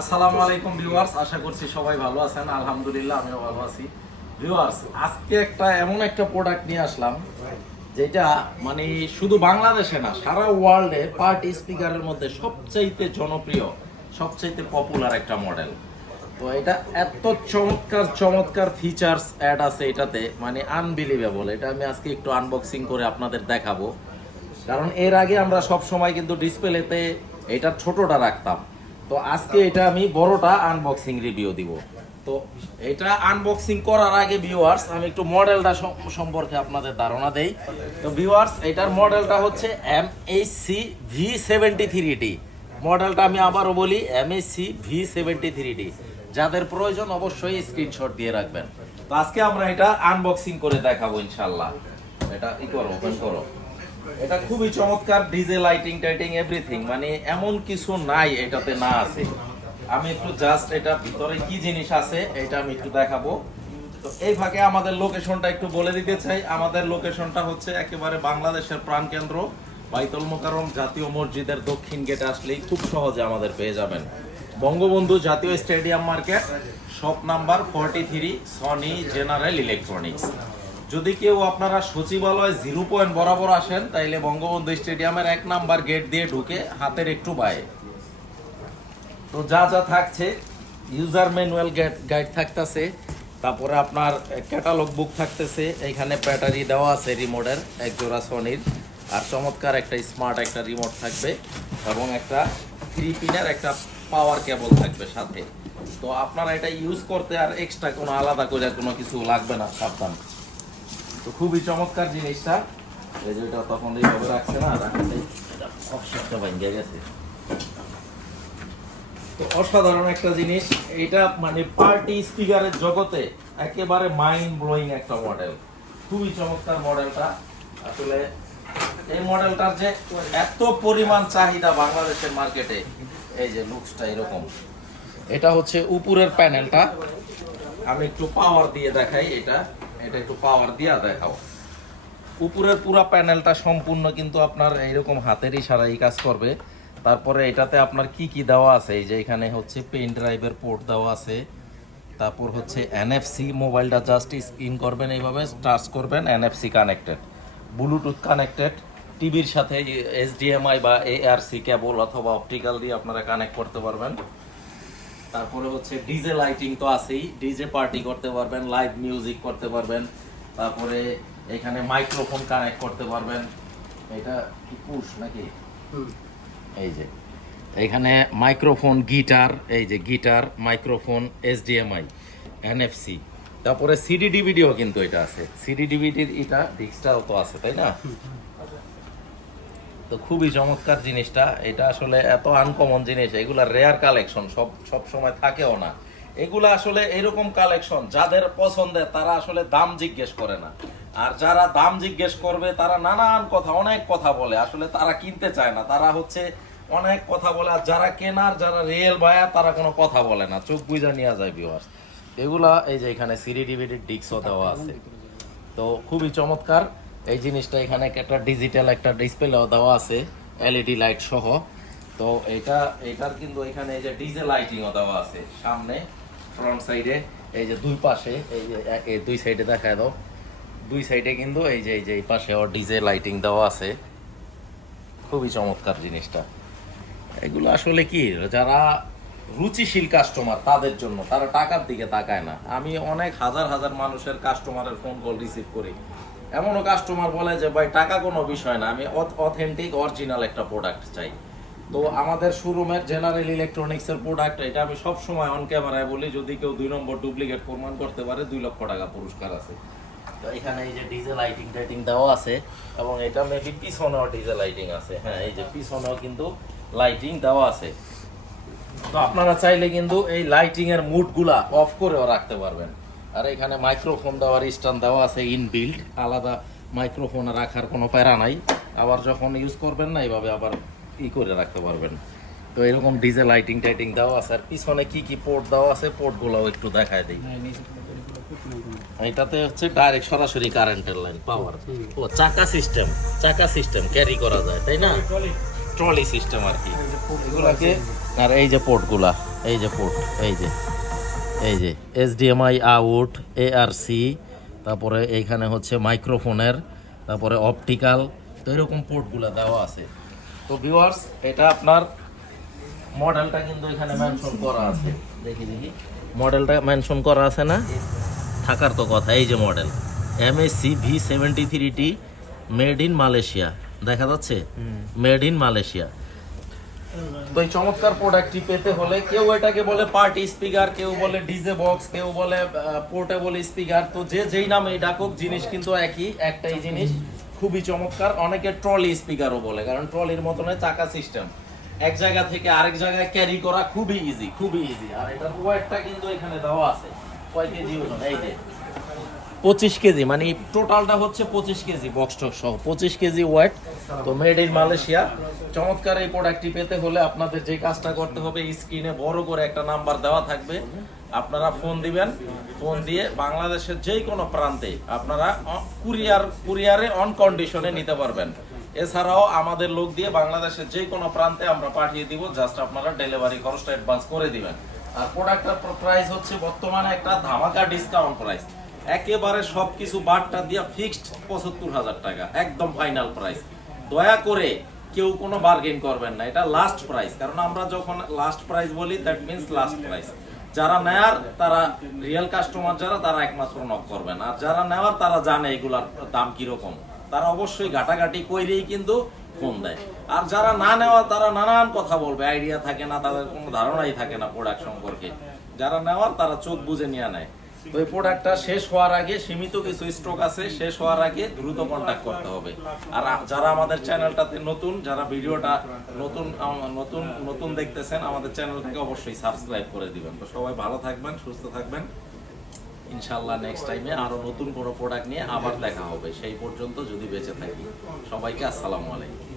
আসসালামু আলাইকুম ভিউয়ার্স, আশা করছি সবাই ভালো আছেন। আলহামদুলিল্লাহ আমিও ভালো আছি। ভিউয়ার্স, আজকে এমন একটা প্রোডাক্ট নিয়ে আসলাম যেটা মানে শুধু বাংলাদেশে না, সারা ওয়ার্ল্ডে পার্টি স্পিকারের মধ্যে সবচাইতে জনপ্রিয়, সবচাইতে পপুলার একটা মডেল। তো এটা এত চমৎকার চমৎকার ফিচার্স অ্যাড আছে এটাতে, মানে আনবিলিভেবল। এটা আমি আজকে একটু আনবক্সিং করে আপনাদের দেখাবো, কারণ এর আগে আমরা সব সময় কিন্তু ডিসপ্লেতে এটা ছোটটা রাখতাম। তো আজকে এটা আমি বড়টা আনবক্সিং রিভিউ দিব। তো এটা আনবক্সিং করার আগে ভিউয়ার্স আমি একটু মডেলটা সম্পর্কে আপনাদের ধারণা দেই। তো ভিউয়ার্স, এটার মডেলটা হচ্ছে MHC V73D। মডেলটা আমি আবারও বলি, MHC V73D। যাদের প্রয়োজন অবশ্যই স্ক্রিনশট দিয়ে রাখবেন। তো আজকে আমরা এটা আনবক্সিং করে দেখাবো ইনশাআল্লাহ। এটা ওপেন করো। এটা খুবই চমৎকার, ডিজে লাইটিং টাইটিং এভরিথিং, মানে এমন কিছু নাই এটাতে না আছে। আমি একটু জাস্ট এটা ভিতরে কি জিনিস আছে এটা আমি একটু দেখাবো। তো এই ফাঁকে আমাদের লোকেশনটা একটু বলে দিতে চাই। আমাদের লোকেশনটা হচ্ছে একেবারে বাংলাদেশের প্রাণকেন্দ্র বাইতুল মোকাররম জাতীয় মসজিদের দক্ষিণ গেটে আসলেই খুব সহজে আমাদের পেয়ে যাবেন। বঙ্গবন্ধু জাতীয় stadium market, shop number 43, Sony general electronics. যদি কেউ আপনারা সচিবালয় 0 পয়েন্ট বরাবর আসেন, তাইলে বঙ্গবন্ধু স্টেডিয়ামের 1 নাম্বার গেট দিয়ে ঢুকে হাতের একটু বাইরে। তো যা যা থাকছে, ইউজার ম্যানুয়াল গাইড থাকতেছে, তারপরে আপনার ক্যাটালগ বুক থাকতেছে, এখানে ব্যাটারি দেওয়া আছে রিমোটের এক জোড়া সনির, আর চমৎকার একটা স্মার্ট একটা রিমোট থাকবে, এবং একটা 3 পিনের একটা পাওয়ার কেবল থাকবে সাথে। তো আপনারা এটা ইউজ করতে আর এক্সট্রা কোনো আলাদা করে কোনো কিছু লাগবে না, সাবধান। তো খুবই চমৎকার জিনিসটা। এই যে এটা তখন এইভাবে রাখছে না, রাখতে এটা অবশ্যই ভেঙে গেছে। তো অসাধারণ একটা জিনিস এটা, মানে পার্টি স্পিকারের জগতে একেবারে মাইন্ড ব্লোয়িং একটা মডেল। খুবই চমৎকার মডেলটা। আসলে এই মডেলটার যে এত পরিমাণ চাহিদা বাংলাদেশের মার্কেটে, এই যে লুকসটা এরকম। এটা হচ্ছে উপরের প্যানেলটা, আমি একটু পাওয়ার দিয়ে দেখাই। এটা একটু পাওয়ার দিয়ে দেখাও। উপরের পুরো প্যানেলটা সম্পূর্ণ কিন্তু আপনার এইরকম হাতের ইশারায় কাজ করবে। তারপরে এটাতে আপনার কি কি দেওয়া আছে, এই যে এখানে হচ্ছে পেন ড্রাইভের পোর্ট দেওয়া আছে, তারপর হচ্ছে NFC, মোবাইলটা জাস্ট স্ক্রিন করবেন এইভাবে, টাচ করবেন, NFC কানেক্টেড, ব্লুটুথ কানেক্টেড, টিভির সাথে HDMI বা ARC কেবল অথবা অপটিক্যাল দিয়ে আপনারা কানেক্ট করতে পারবেন। তারপরে হচ্ছে ডিজে লাইটিং তো আছেই, ডিজে পার্টি করতে পারবেন, লাইভ মিউজিক করতে পারবেন। তারপরে এখানে মাইক্রোফোন কানেক্ট করতে পারবেন। এটা কি পুশ নাকি? এই যে এখানে মাইক্রোফোন, গিটার, এই যে গিটার, মাইক্রোফোন, HDMI, NFC, তারপরে সিডি ডিভিডিও কিন্তু এটা আছে। সিডি ডিভিডির এটা ডিস্কটাও তো আছে, তাই না? তো খুবই চমৎকার জিনিসটা। এটা আসলে এত আনকমন জিনিস, এগুলা রেয়ার কালেকশন, সব সময় থাকেও না। এগুলা আসলে এরকম কালেকশন যাদের পছন্দের তারা আসলে দাম জিজ্ঞেস করে না, আর যারা দাম জিজ্ঞেস করবে তারা নানান কথা, অনেক কথা বলে। আসলে তারা কিনতে চায় না, তারা হচ্ছে অনেক কথা বলে। আর যারা কেনার, যারা রিয়েল বায়ার, তারা কোনো কথা বলে না, চোখ বুঝা নিয়ে যায় ভিউয়ার্স। এগুলা এই যে এখানে সিডি ডিভিডির ডিস্কও দেওয়া আছে। তো খুবই চমৎকার এই জিনিসটা। এখানে একটা ডিজিটাল একটা ডিসপ্লেও দেওয়া আছে, LED লাইট সহ। তো এটার কিন্তু এখানে এই যে ডিজে লাইটিংও দেওয়া আছে সামনে, ফ্রন্ট সাইডে, এই যে দুই পাশে, এই যে এই দুই সাইডে দেখায় দাও, দুই সাইডে কিন্তু এই যে এই পাশে ওর ডিজে লাইটিং দেওয়া আছে। খুবই চমৎকার জিনিসটা। এগুলো আসলে কি, যারা রুচিশীল কাস্টমার তাদের জন্য, তারা টাকার দিকে তাকায় না। আমি অনেক হাজার হাজার মানুষের কাস্টমারের ফোন কল রিসিভ করি, এমনও কাস্টমার বলে যে ভাই টাকা কোনো বিষয় না, আমি অথেন্টিক অরিজিনাল একটা প্রোডাক্ট চাই। তো আমাদের শোরুমের জেনারেল ইলেকট্রনিক্সের প্রোডাক্ট, এটা আমি সব সময় অন ক্যামেরায় বলি, যদি কেউ 2 নম্বর ডুপ্লিকেট প্রমাণ করতে পারে 2 লক্ষ টাকা পুরস্কার আছে। তো এখানে এই যে ডিজে লাইটিং টাইটিং দেওয়া আছে, এবং এটা মেবি পিছনেও ডিজে লাইটিং আছে। হ্যাঁ, এই যে পিছনেও কিন্তু লাইটিং দেওয়া আছে। তো আপনারা চাইলে কিন্তু এই লাইটিং এর মুডগুলা অফ করেও রাখতে পারবেন। আর এখানে মাইক্রোফোন দেওয়ার স্ট্যান্ড দেওয়া আছে ইনবিল্ড, আলাদা মাইক্রোফোন রাখার কোনো প্যারা নাই। আবার যখন ইউজ করবেন না, এইভাবে আবার করে রাখতে পারবেন। তো এরকম ডিজে লাইটিং টাইটিং দেওয়া আছে। আর পিছনে কি কি পোর্ট দেওয়া আছে, পোর্টগুলোও একটু দেখায় দিই। এটাতে হচ্ছে ডাইরেক্ট সরাসরি কারেন্টের লাইন, পাওয়ার। ও চাকা সিস্টেম ক্যারি করা যায়, তাই না? ট্রলি সিস্টেম আর কি এগুলাকে। আর এই যে পোর্টগুলা, এই যে পোর্ট, এই যে HDMI আউট, ARC, তারপরে এইখানে হচ্ছে মাইক্রোফোনের, তারপরে অপটিক্যাল, তো এরকম পোর্টগুলো দেওয়া আছে। তো ভিউয়ার্স, এটা আপনার মডেলটা কিন্তু এখানে মেনশন করা আছে, দেখি মডেলটা মেনশন করা আছে না? থাকার তো কথা। এই যে model MAC V73T, made in Malaysia, দেখা যাচ্ছে মেড ইন মালয়েশিয়া। তো এই চমৎকার প্রোডাক্টটি পেতে হলে কেউ এটাকে বলে পার্টি স্পিকার, কেউ বলে ডিজে বক্স, কেউ বলে পোর্টেবল স্পিকার, তো যে যেই নামেই ডাকুক জিনিস কিন্তু একটাই জিনিস, খুবই চমৎকার। অনেকে ট্রলি স্পিকারও বলে, কারণ ট্রলির মতন চাকা সিস্টেম, এক জায়গা থেকে আরেক জায়গায় ক্যারি করা খুবই ইজি। আর এটার ওয়েটটা কিন্তু এখানে দেওয়া আছে, কয় কেজি ওজন, এই যে 25 কেজি, মানে টোটালটা হচ্ছে 25 কেজি, বক্স টক সহ 25 কেজি ওয়েট। তো মেড ইন মালয়েশিয়া। চমৎকার এই প্রোডাক্টটি পেতে হলে আপনাদের যে কাজটা করতে হবে, স্ক্রিনে বড় করে একটা নাম্বার দেওয়া থাকবে, আপনারা ফোন দিবেন, ফোন দিয়ে বাংলাদেশের যে কোনো প্রান্তে আপনারা কুরিয়ারে অন কন্ডিশনে নিতে পারবেন। এছাড়াও আমাদের লোক দিয়ে বাংলাদেশের যে কোনো প্রান্তে আমরা পাঠিয়ে দিব, জাস্ট আপনারা ডেলিভারি খরচটা অ্যাডভান্স করে দিবেন। আর প্রোডাক্টটার প্রাইস হচ্ছে বর্তমানে একটা ধামাকা ডিসকাউন্ট প্রাইস, একেবারে সবকিছু বারটা দিয়া ফিক্সড 75,000 টাকা, একদম ফাইনাল প্রাইস। দয়া করে কেউ কোনো বার্গেন করবেন না, এটা লাস্ট প্রাইস। কারণ আমরা যখন লাস্ট প্রাইস বলি, দ্যাট মিন্স লাস্ট প্রাইস। যারা নেয়ার তারা রিয়েল কাস্টমার, যারা তারা একমাত্র নক করবেন। আর যারা নেওয়ার তারা জানে এগুলার দাম কিরকম, তারা অবশ্যই ঘাটাঘাটি কইরেই কিন্তু ফোন দেয়। আর যারা না নেওয়া তারা নানান কথা বলবে, আইডিয়া থাকে না, তাদের কোনো ধারণাই থাকে না প্রোডাক্ট সম্পর্কে। যারা নেওয়ার তারা চোখ বুজে নিয়ে নেয়। তো এই প্রোডাক্টটা শেষ হওয়ার আগে, সীমিত কিছু স্টক আছে, শেষ হওয়ার আগে দ্রুত কন্ট্যাক্ট করতে হবে। আর যারা আমাদের চ্যানেলটাতে নতুন, যারা ভিডিওটা নতুন দেখতেছেন, আমাদের চ্যানেলটাকে অবশ্যই সাবস্ক্রাইব করে দিবেন। তো সবাই ভালো থাকবেন, সুস্থ থাকবেন। ইনশাআল্লাহ নেক্সট টাইমে আরো নতুন কোনো প্রোডাক্ট নিয়ে আবার দেখা হবে। সেই পর্যন্ত যদি বেঁচে থাকি, সবাইকে আসসালামু আলাইকুম।